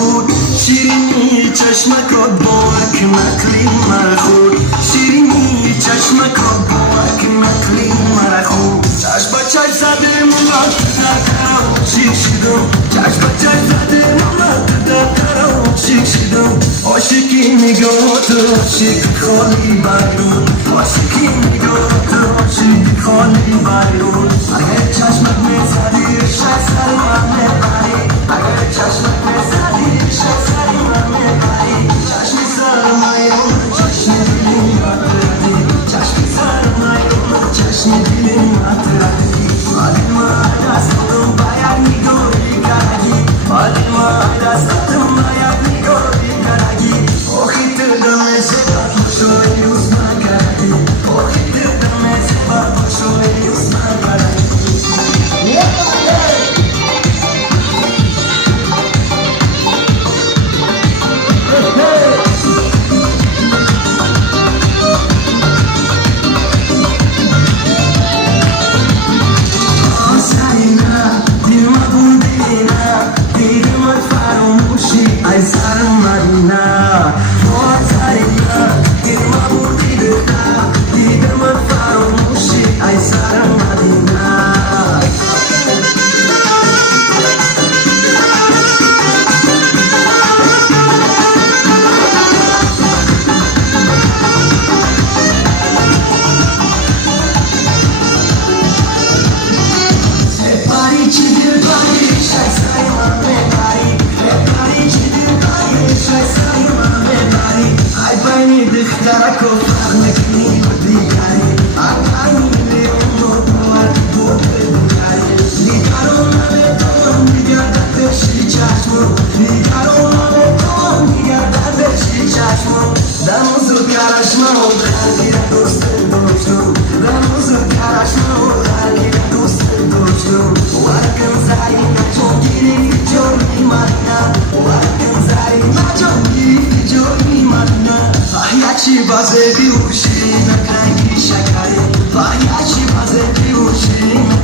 بود شیرینی چشمکات با نکلی مرخود شیرینی چشمکات با نکلی مرخود چشم با چشم زده مرد دادم شیک شدم چشم با چشم زده مرد دادم شیک شدم عاشقی نگاه تو عاشق خالی بردون عاشقی نگاه تو عاشق خالی بردون اگر چشمت میزدی شاید سر من میبری اگر چشمت میزدی شاید سر من میبری چشمی سرمایه چشمی دیلی مدردی چشمی سرمایه چشمی دیلی مدردی ولی من دستم باید نگاهی کردی ولی من دستم باید نگاهی کردی آخی دلم زیبا شوی عثمان کردی آخی دلم زیبا شوی عثمان کردی Ay sarım marina, boğaz sarina, girme bu dilde, dilime farumushi. Ay sarım marina. Pari çidir pari, şay sayma me pari. Pari çidir pari, şay sayma me pari. Ay bani dikhtara ko farnekni bdigari. Ay bani leono duvar bu bdigari. Nigaron ame tom digar dateshi chashmo. Nigaron ame tom digar dateshi chashmo. Damuzu karashma o khalgira dost doshtum. Damuzu karashma o khalgira dost doshtum. Welcome zari na chongiri jori marina. Welcome zari na chongiri jori marina. Ahyachi baze biushi na kangi shakari. Ahyachi baze biushi na